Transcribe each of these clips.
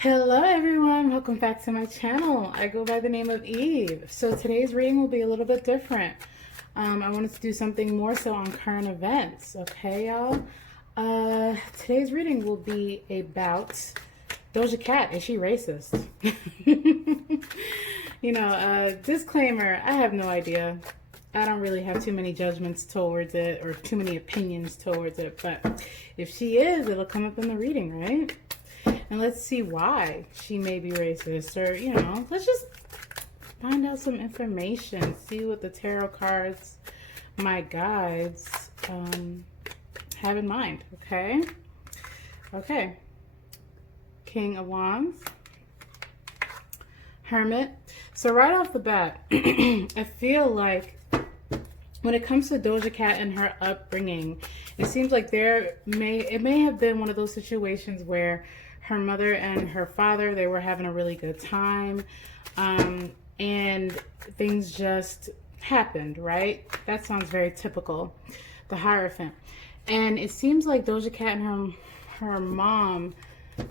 Hello everyone, welcome back to my channel. I go by the name of Eve. So today's reading will be a little bit different. I wanted to do something more so on current events, okay y'all? Today's reading will be about Doja Cat. Is she racist? Disclaimer, I have no idea. I don't really have too many judgments towards it or too many opinions towards it, but if she is, it'll come up in the reading, right? And let's see why she may be racist, or, let's just find out some information, see what the tarot cards, my guides, have in mind, okay? Okay. King of Wands. Hermit. So right off the bat, I feel like when it comes to Doja Cat and her upbringing, it seems like it may have been one of those situations where her mother and her father, they were having a really good time, and things just happened, right? That sounds very typical, the Hierophant. And it seems like Doja Cat and her mom,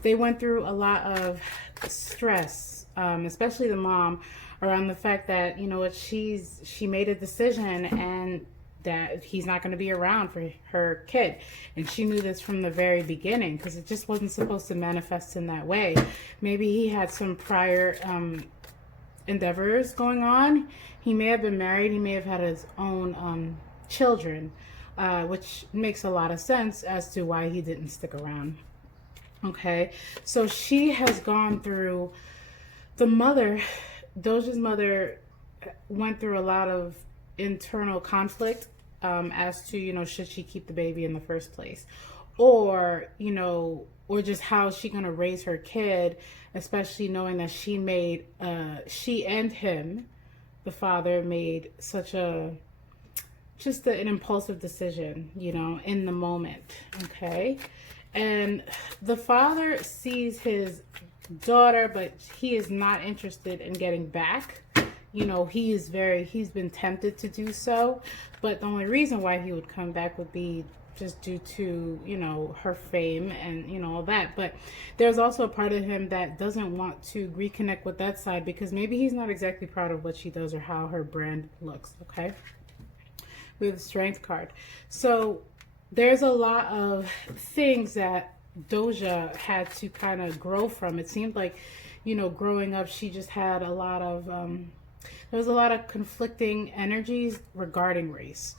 they went through a lot of stress, especially the mom, around the fact that, she made a decision and that he's not going to be around for her kid. And she knew this from the very beginning, because it just wasn't supposed to manifest in that way. Maybe he had some prior endeavors going on. He may have been married. He may have had his own children, which makes a lot of sense as to why he didn't stick around. Okay, so she has gone through, Doja's mother went through a lot of internal conflict as to, should she keep the baby in the first place, or just how is she going to raise her kid, especially knowing that she and him, the father, made such an impulsive decision, in the moment. Okay. And the father sees his daughter, but he is not interested in getting back. He's been tempted to do so, but the only reason why he would come back would be just due to, her fame and, all that. But there's also a part of him that doesn't want to reconnect with that side, because maybe he's not exactly proud of what she does or how her brand looks, okay? We have the Strength card. So there's a lot of things that Doja had to kind of grow from. It seemed like, growing up, she just had a lot of, there was a lot of conflicting energies regarding race,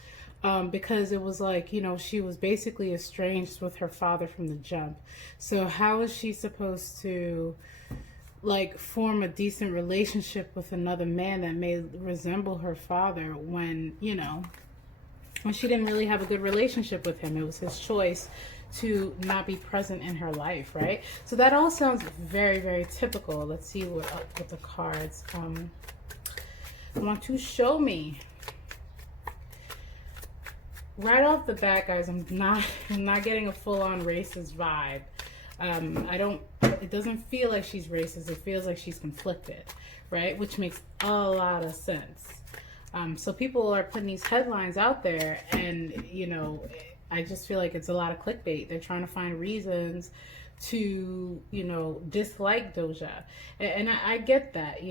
because it was like, she was basically estranged with her father from the jump. So how is she supposed to, form a decent relationship with another man that may resemble her father when she didn't really have a good relationship with him? It was his choice to not be present in her life, right? So that all sounds very, very typical. Let's see what the cards want to show me. Right off the bat, guys, I'm not getting a full-on racist vibe. It doesn't feel like she's racist. It feels like she's conflicted, right? Which makes a lot of sense. So people are putting these headlines out there, and, I just feel like it's a lot of clickbait. They're trying to find reasons to, dislike Doja. And I get that,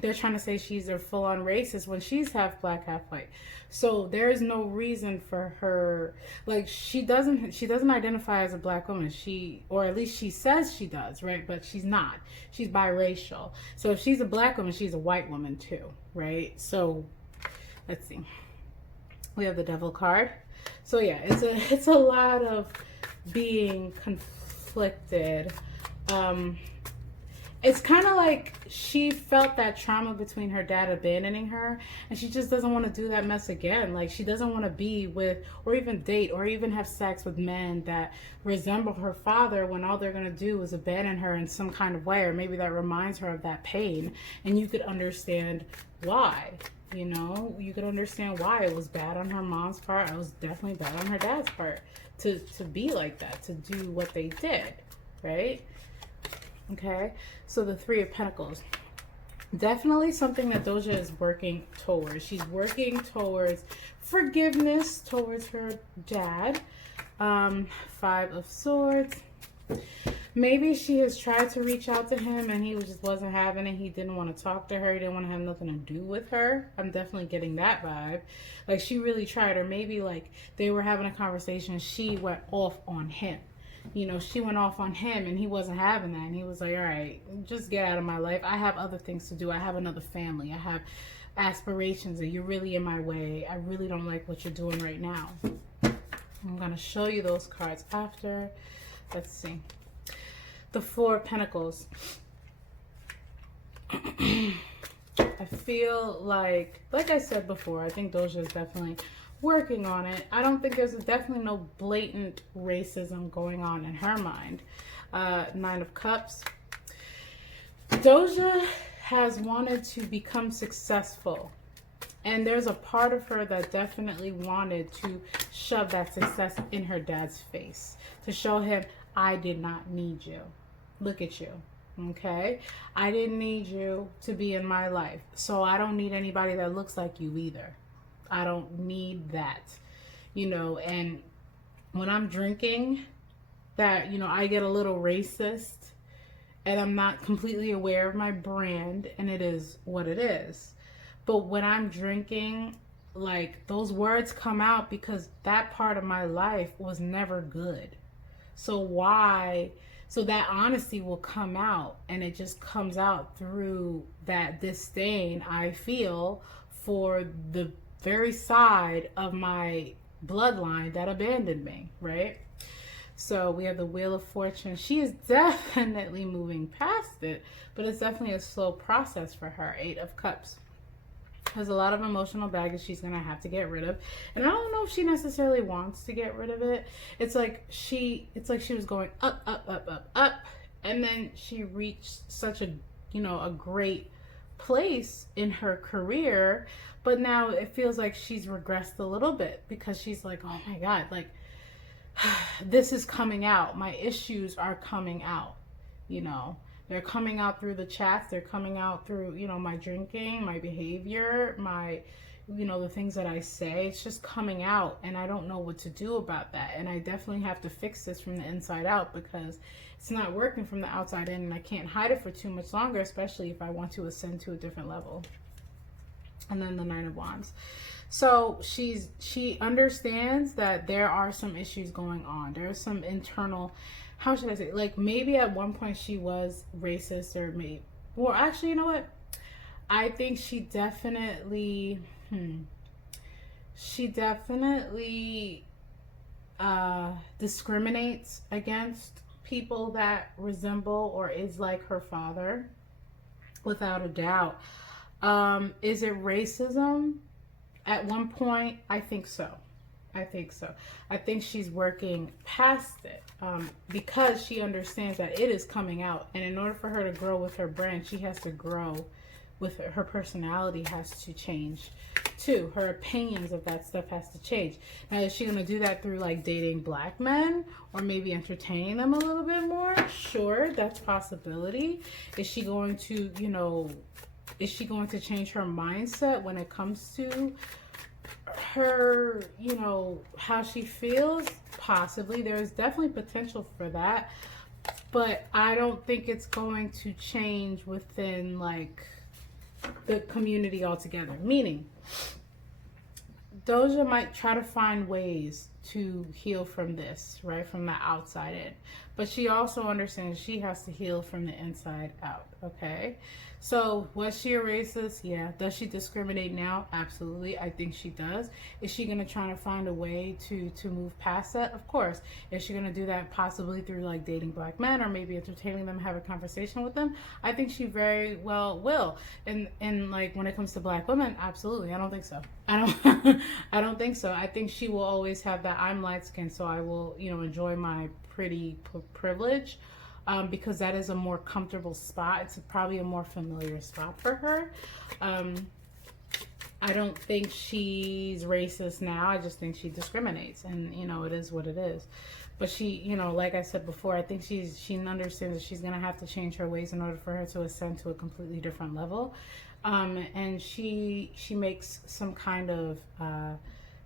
they're trying to say she's a full-on racist when she's half black, half white. So there is no reason for her, she doesn't identify as a black woman. Or at least she says she does, right? But she's not. She's biracial. So if she's a black woman, she's a white woman too, right? So let's see. We have the Devil card. So yeah, it's a lot of being conflicted. It's kind of like she felt that trauma between her dad abandoning her, and she just doesn't want to do that mess again. She doesn't want to be with, or even date, or even have sex with men that resemble her father, when all they're going to do is abandon her in some kind of way, or maybe that reminds her of that pain. And you could understand why. You could understand why it was bad on her mom's part. It was definitely bad on her dad's part to be like that, to do what they did, right? Okay, so the Three of Pentacles. Definitely something that Doja is working towards. She's working towards forgiveness towards her dad. Five of Swords. Maybe she has tried to reach out to him and he just wasn't having it. He didn't want to talk to her. He didn't want to have nothing to do with her. I'm definitely getting that vibe. Like, she really tried. Or maybe, like, they were having a conversation. She went off on him. You know, she went off on him and he wasn't having that. And he was like, all right, just get out of my life. I have other things to do. I have another family. I have aspirations, and you're really in my way. I really don't like what you're doing right now. I'm going to show you those cards after. Let's see. The Four of Pentacles. I feel like I said before, I think Doja is definitely working on it. I don't think there's definitely no blatant racism going on in her mind. Nine of Cups. Doja has wanted to become successful. And there's a part of her that definitely wanted to shove that success in her dad's face. To show him, I did not need you. Look at you. Okay? I didn't need you to be in my life. So I don't need anybody that looks like you either. I don't need that. You know, and when I'm drinking, that, you know, I get a little racist. And I'm not completely aware of my brand. And it is what it is. But when I'm drinking, like, those words come out because that part of my life was never good. So why? So that honesty will come out, and it just comes out through that disdain I feel for the very side of my bloodline that abandoned me, right? So we have the Wheel of Fortune. She is definitely moving past it, but it's definitely a slow process for her. Eight of Cups. There's a lot of emotional baggage she's going to have to get rid of. And I don't know if she necessarily wants to get rid of it. It's like she was going up, up, up, up, up. And then she reached such a, you know, a great place in her career. But now it feels like she's regressed a little bit because she's like, oh my God, like, this is coming out. My issues are coming out, you know. They're coming out through the chats. They're coming out through, you know, my drinking, my behavior, my, you know, the things that I say. It's just coming out, and I don't know what to do about that. And I definitely have to fix this from the inside out because it's not working from the outside in, and I can't hide it for too much longer, especially if I want to ascend to a different level. And then the Nine of Wands. So she understands that there are some issues going on. There's some internal, how should I say, like, maybe at one point she was racist, or maybe, well, actually, you know what? I think she definitely, discriminates against people that resemble or is like her father, without a doubt. Is it racism? At one point, I think so. I think she's working past it because she understands that it is coming out. And in order for her to grow with her brand, she has to grow with her personality has to change too. Her opinions of that stuff has to change. Now, is she going to do that through, like, dating black men or maybe entertaining them a little bit more? Sure, that's a possibility. Is she going to, you know, is she going to change her mindset when it comes to her, you know, how she feels? Possibly. There's definitely potential for that, but I don't think it's going to change within, like, the community altogether. Meaning, Doja might try to find ways to heal from this, right, from the outside in, but she also understands she has to heal from the inside out. Okay, so was she a racist? Yeah. Does she discriminate now? Absolutely. I think she does. Is she going to try to find a way to move past that? Of course. Is she going to do that possibly through, like, dating black men or maybe entertaining them, have a conversation with them? I think she very well will. And like, when it comes to black women, absolutely. I don't think so. I don't think so. I think she will always have that, I'm light skinned, so I will, you know, enjoy my pretty privilege. Because that is a more comfortable spot. It's probably a more familiar spot for her. I don't think she's racist now. I just think she discriminates, and, you know, it is what it is. But she, you know, like I said before, I think she understands that she's going to have to change her ways in order for her to ascend to a completely different level. And she makes some kind of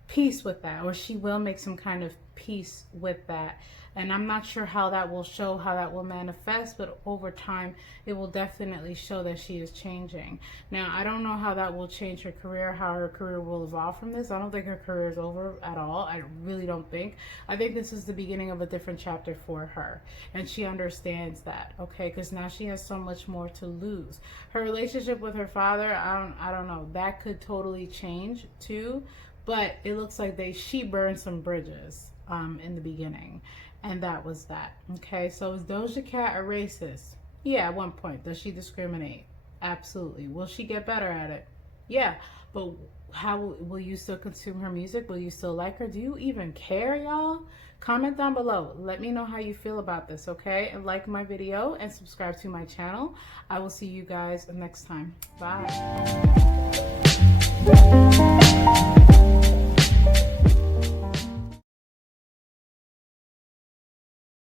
peace with that, or she will make some kind of peace with that. And I'm not sure how that will show, how that will manifest, but over time it will definitely show that she is changing. Now, I don't know how that will change her career, how her career will evolve from this. I don't think her career is over at all. I really don't think. I think this is the beginning of a different chapter for her, and she understands that, okay? Because now she has so much more to lose. Her relationship with her father, I don't know, that could totally change too. But it looks like she burned some bridges in the beginning. And that was that. Okay, so is Doja Cat a racist? Yeah, at one point. Does she discriminate? Absolutely. Will she get better at it? Yeah. But how will you still consume her music? Will you still like her? Do you even care, y'all? Comment down below. Let me know how you feel about this, okay? And like my video and subscribe to my channel. I will see you guys next time. Bye.